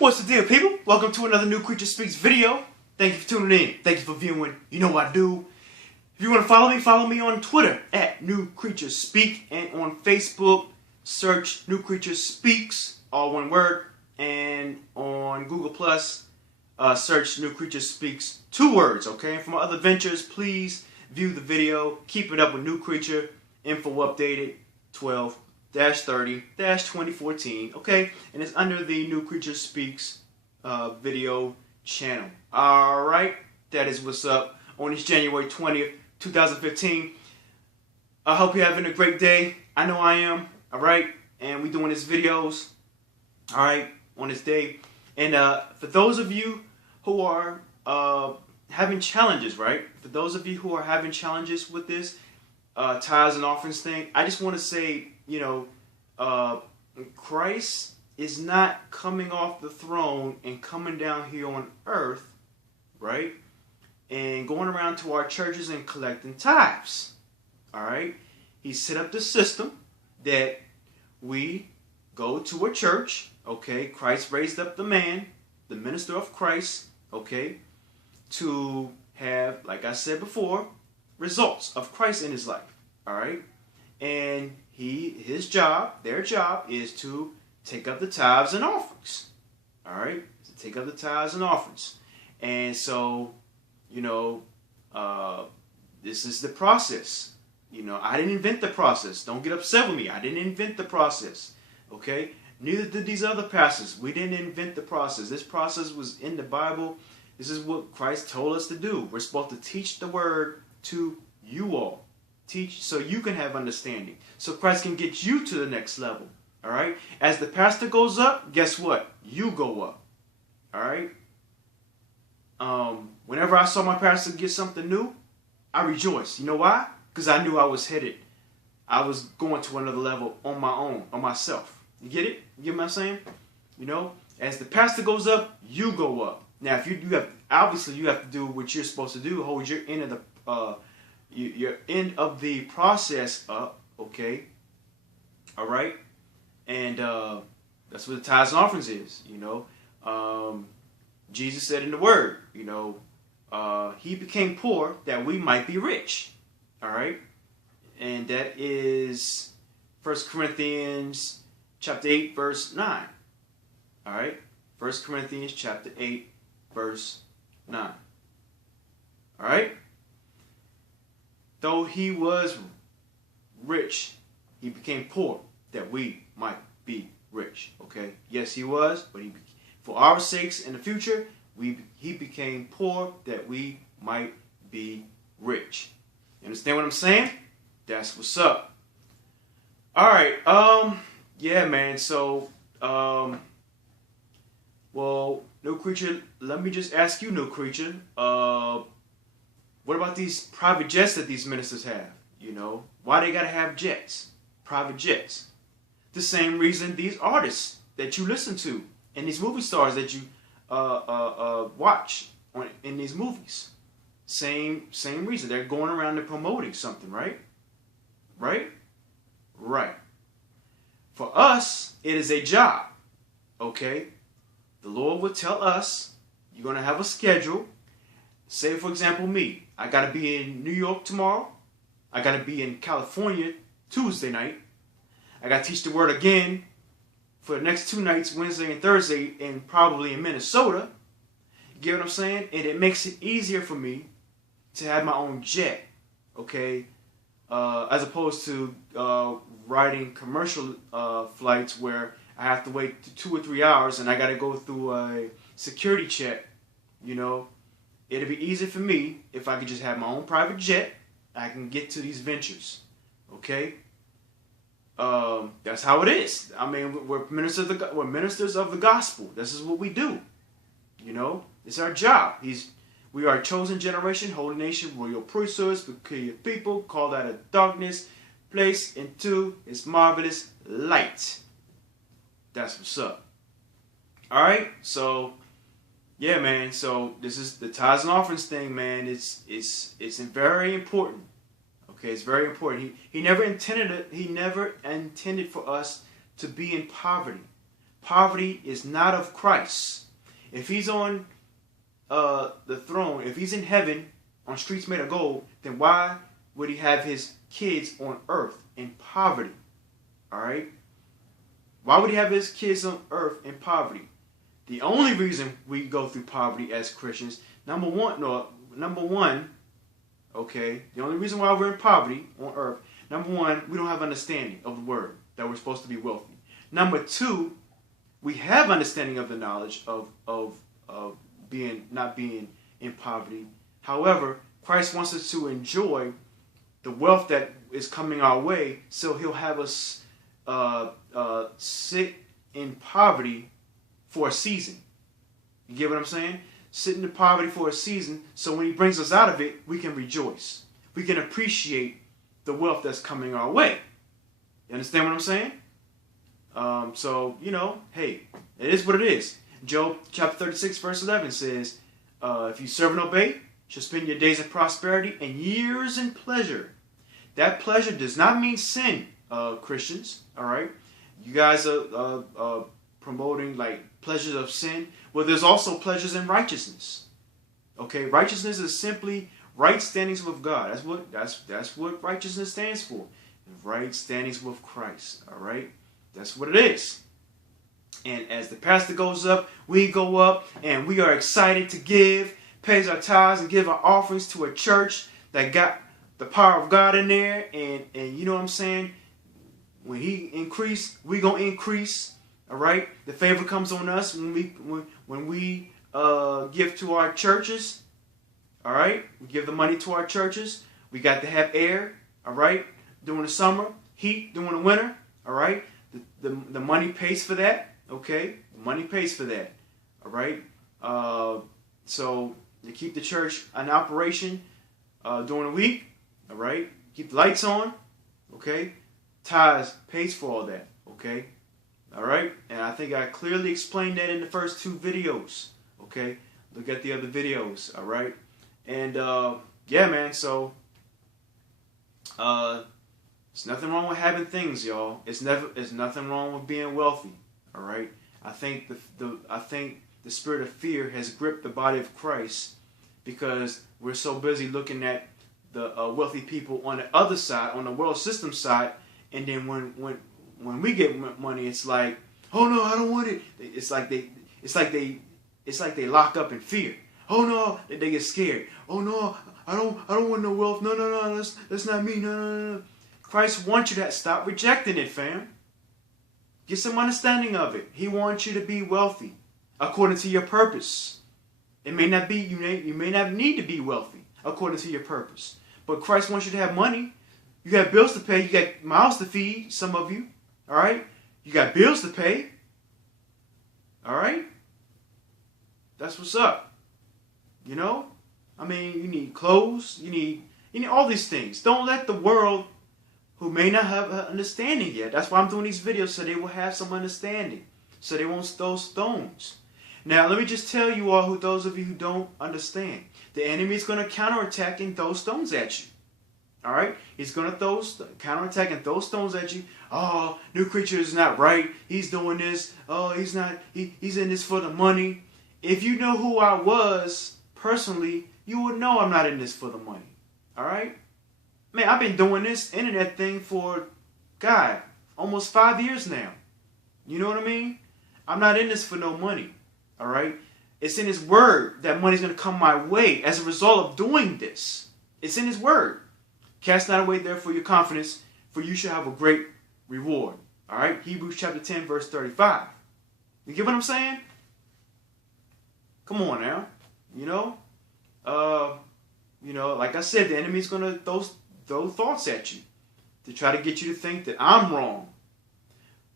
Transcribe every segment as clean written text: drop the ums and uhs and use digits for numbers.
What's the deal, people? Welcome to another New Creature Speaks video. Thank you for tuning in. Thank you for viewing. You know what I do. If you want to follow me on Twitter at New Creature Speak, and on Facebook, search New Creature Speaks, all one word, and on Google Plus, search New Creature Speaks, two words. Okay. And for my other ventures, please view the video. Keep it up with New Creature. Info updated 12-30-2014, okay? And it's under the New Creature Speaks video channel. Alright, that is what's up on this January 20th, 2015. I hope you're having a great day. I know I am, alright? And we're doing these videos, alright, on this day. And for those of you who are having challenges, right? For those of you who are having challenges with this tithes and offerings thing, I just want to say, you know, Christ is not coming off the throne and coming down here on earth, right? And going around to our churches and collecting tithes, all right? He set up the system that we go to a church, okay? Christ raised up the man, the minister of Christ, okay? To have, like I said before, results of Christ in his life, all right? And their job is to take up the tithes and offerings, all right? To take up the tithes and offerings. And so, you know, this is the process. You know, I didn't invent the process. Don't get upset with me. I didn't invent the process, okay? Neither did these other pastors. We didn't invent the process. This process was in the Bible. This is what Christ told us to do. We're supposed to teach the word to you all. Teach so you can have understanding. So Christ can get you to the next level. All right? As the pastor goes up, guess what? You go up. All right? Whenever I saw my pastor get something new, I rejoiced. You know why? Because I knew I was headed. I was going to another level on my own, on myself. You get it? You get what I'm saying? You know? As the pastor goes up, you go up. Now, if you have, obviously you have to do what you're supposed to do. Hold your end of the your end of the process up, okay? All right, and that's what the tithes and offerings is. You know, Jesus said in the Word, you know, he became poor that we might be rich. All right, and that is 1 Corinthians chapter 8, verse 9. All right, 1 Corinthians chapter 8, verse 9. All right. Though he was rich, he became poor that we might be rich. Okay? Yes, he was, but for our sakes in the future, he became poor that we might be rich. You understand what I'm saying? That's what's up. All right. Yeah, man. So, well, New Creature, let me just ask you, New Creature, what about these private jets that these ministers have? You know, why they gotta have jets, private jets? The same reason these artists that you listen to and these movie stars that you watch in these movies. Same reason. They're going around and promoting something, right? Right? Right. For us, it is a job. Okay? The Lord would tell us, you're gonna have a schedule. Say, for example, me. I got to be in New York tomorrow. I got to be in California Tuesday night. I got to teach the word again for the next 2 nights, Wednesday and Thursday, and probably in Minnesota. You get what I'm saying? And it makes it easier for me to have my own jet, okay? As opposed to riding commercial flights where I have to wait 2 or 3 hours and I got to go through a security check, you know. It'd be easy for me if I could just have my own private jet. I can get to these ventures, okay? That's how it is. I mean, we're ministers of the gospel. This is what we do. You know, it's our job. We are a chosen generation, holy nation, royal priesthood, peculiar people, called out of darkness, placed into His marvelous light. That's what's up. All right, so. Yeah, man. So this is the tithes and offerings thing, man. It's very important. Okay, it's very important. He never intended it. He never intended for us to be in poverty. poverty is not of Christ. If he's on the throne, if he's in heaven on streets made of gold, then why would he have his kids on earth in poverty? All right? Why would he have his kids on earth in poverty? The only reason we go through poverty as Christians, number one, okay, the only reason why we're in poverty on earth, number one, we don't have understanding of the word, that we're supposed to be wealthy. Number two, we have understanding of the knowledge of not being in poverty. However, Christ wants us to enjoy the wealth that is coming our way, so he'll have us sit in poverty for a season. You get what I'm saying? Sit in poverty for a season, so when he brings us out of it, we can rejoice. We can appreciate the wealth that's coming our way. You understand what I'm saying? So, hey, it is what it is. Job chapter 36, verse 11 says, if you serve and obey, you shall spend your days in prosperity and years in pleasure. That pleasure does not mean sin, Christians. All right? You guys are promoting like pleasures of sin. Well, there's also pleasures in righteousness. Okay? Righteousness is simply right standings with God. That's what righteousness stands for. Right standings with Christ. All right? That's what it is. And as the pastor goes up, we go up, and we are excited to give, pays our tithes, and give our offerings to a church that got the power of God in there. And you know what I'm saying? When he increase, we gonna increase. All right. The favor comes on us when we give to our churches. All right. We give the money to our churches. We got to have air. All right. During the summer, heat during the winter. All right. The money pays for that. Okay, the money pays for that. All right. So to keep the church in operation during the week. All right. Keep the lights on. Okay. Tithes pays for all that. Okay. All right. And I think I clearly explained that in the first two videos. Okay. Look at the other videos. All right. And yeah, man. So there's nothing wrong with having things, y'all. It's nothing wrong with being wealthy. All right. I think the spirit of fear has gripped the body of Christ because we're so busy looking at the wealthy people on the other side, on the world system side, and then when we get money, it's like, oh no, I don't want it. It's like they locked up in fear. Oh no, they get scared. Oh no, I don't want no wealth. No, that's not me. No. Christ wants you to stop rejecting it, fam. Get some understanding of it. He wants you to be wealthy according to your purpose. It may not be, you may not need to be wealthy according to your purpose. But Christ wants you to have money. You got bills to pay. You got mouths to feed, some of you. All right? You got bills to pay. All right? That's what's up. You know? I mean, you need clothes. You need all these things. Don't let the world, who may not have an understanding yet. That's why I'm doing these videos, so they will have some understanding. So they won't throw stones. Now, let me just tell you all, those of you who don't understand, the enemy is going to counterattack and throw stones at you. All right? He's going to counterattack and throw stones at you. Oh, nucreature is not right. He's doing this. Oh, he's not. He's in this for the money. If you know who I was personally, you would know I'm not in this for the money. All right? Man, I've been doing this internet thing for, God, almost 5 years now. You know what I mean? I'm not in this for no money. All right? It's in his word that money's going to come my way as a result of doing this. It's in his word. Cast not away therefore your confidence, for you shall have a great reward. All right? Hebrews chapter 10, verse 35. You get what I'm saying? Come on now. You know, like I said, the enemy's going to throw thoughts at you to try to get you to think that I'm wrong.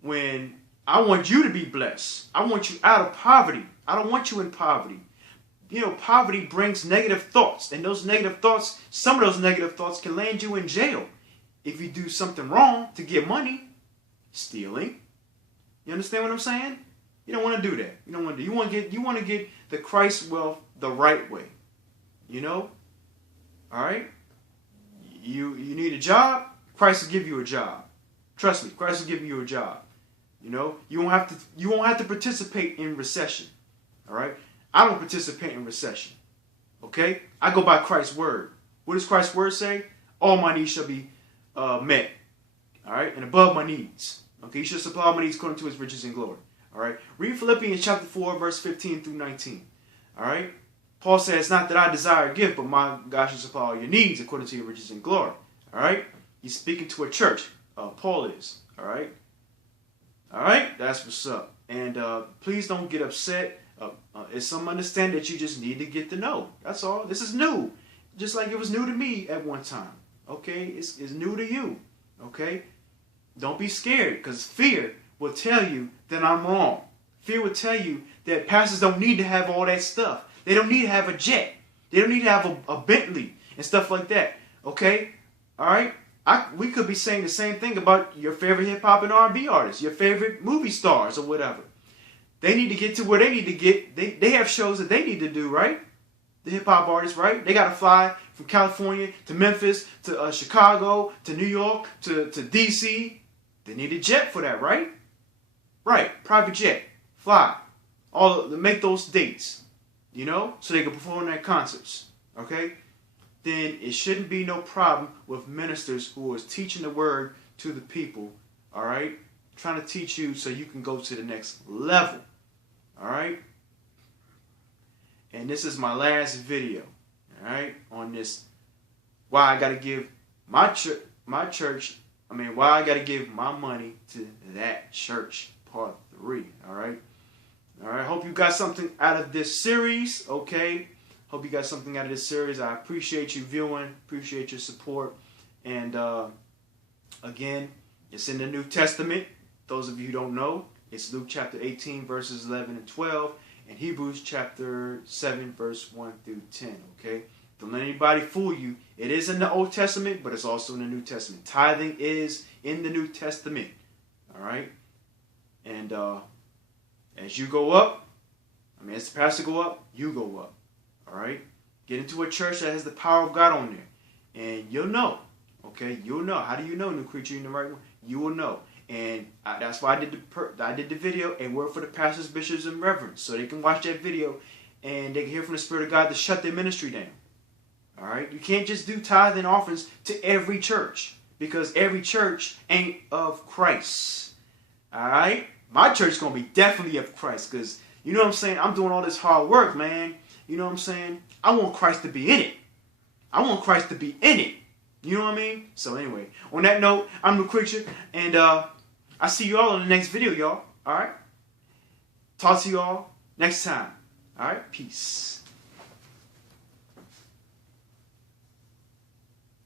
When I want you to be blessed. I want you out of poverty. I don't want you in poverty. You know, poverty brings negative thoughts. And those negative thoughts, some of those negative thoughts can land you in jail. If you do something wrong to get money, stealing. You understand what I'm saying? You don't want to do that. You don't want to. You want to get the Christ wealth the right way. You know? All right? You need a job? Christ will give you a job. Trust me, Christ will give you a job. You know, you won't have to participate in recession. All right? I don't participate in recession. Okay? I go by Christ's word. What does Christ's word say? All my needs shall be met. All right? And above my needs. Okay? He shall supply all my needs according to his riches and glory. All right? Read Philippians chapter 4, verse 15 through 19. All right? Paul says, it's not that I desire a gift, but my God shall supply all your needs according to your riches and glory. All right? He's speaking to a church. Paul is. All right? All right? That's what's up. And please don't get upset. It's some understanding that you just need to get to know. That's all. This is new. Just like it was new to me at one time. Okay? It's new to you. Okay? Don't be scared, because fear will tell you that I'm wrong. Fear will tell you that pastors don't need to have all that stuff. They don't need to have a jet. They don't need to have a Bentley and stuff like that. Okay? All right? We could be saying the same thing about your favorite hip-hop and R&B artists, your favorite movie stars or whatever. They need to get to where they need to get. They have shows that they need to do, right? The hip-hop artists, right? They got to fly from California to Memphis to Chicago to New York to D.C. They need a jet for that, right? Right. Private jet. Fly. Make those dates, you know, so they can perform their concerts, okay? Then it shouldn't be no problem with ministers who is teaching the word to the people, all right? Trying to teach you so you can go to the next level, all right? And this is my last video, all right, on this, why I got to give why I got to give my money to that church, part 3, all right? All right, hope you got something out of this series, okay? Hope you got something out of this series. I appreciate you viewing, appreciate your support. And again, it's in the New Testament. Those of you who don't know, it's Luke chapter 18, verses 11 and 12, and Hebrews chapter 7, verse 1 through 10, okay? Don't let anybody fool you. It is in the Old Testament, but it's also in the New Testament. Tithing is in the New Testament, all right? And as you go up, as the pastor go up, you go up. All right? Get into a church that has the power of God on there. And you'll know. Okay? You'll know. How do you know, new creature, in the right one? You will know. And that's why I did the video, a word for the pastors, bishops, and reverends. So they can watch that video and they can hear from the Spirit of God to shut their ministry down. All right? You can't just do tithe and offerings to every church, because every church ain't of Christ. All right? My church is going to be definitely of Christ, because, you know what I'm saying, I'm doing all this hard work, man. You know what I'm saying? I want Christ to be in it. I want Christ to be in it. You know what I mean? So anyway, on that note, I'm nucreature, and I see you all in the next video, y'all. All right? Talk to you all next time. All right? Peace.